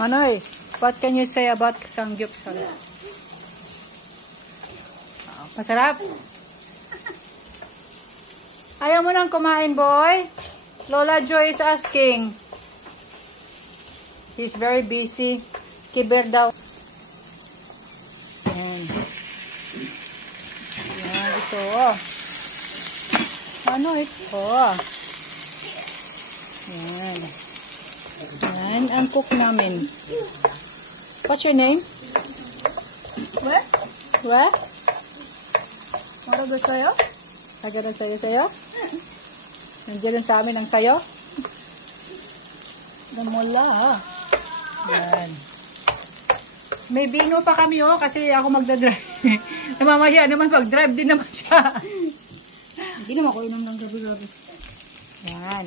Manoy, what can you say about samgyeopsal? Masarap? Ayaw mo nang kumain, boy? Lola Joy is asking. He's very busy. Kiber daw. Yan. Yan, ito. Ano ito? Yan. Yan ang cook namin. What's your name? What? What? 뭐라고 써요? Tagalan sayo-sayo? Nandiyan sa amin ang sayo? Namula. Yan. May bino pa kami kasi ako magdadrive. Namamaya naman mag-drive din naman siya. Hindi naman ako inom ng gabi-gabi. Yan.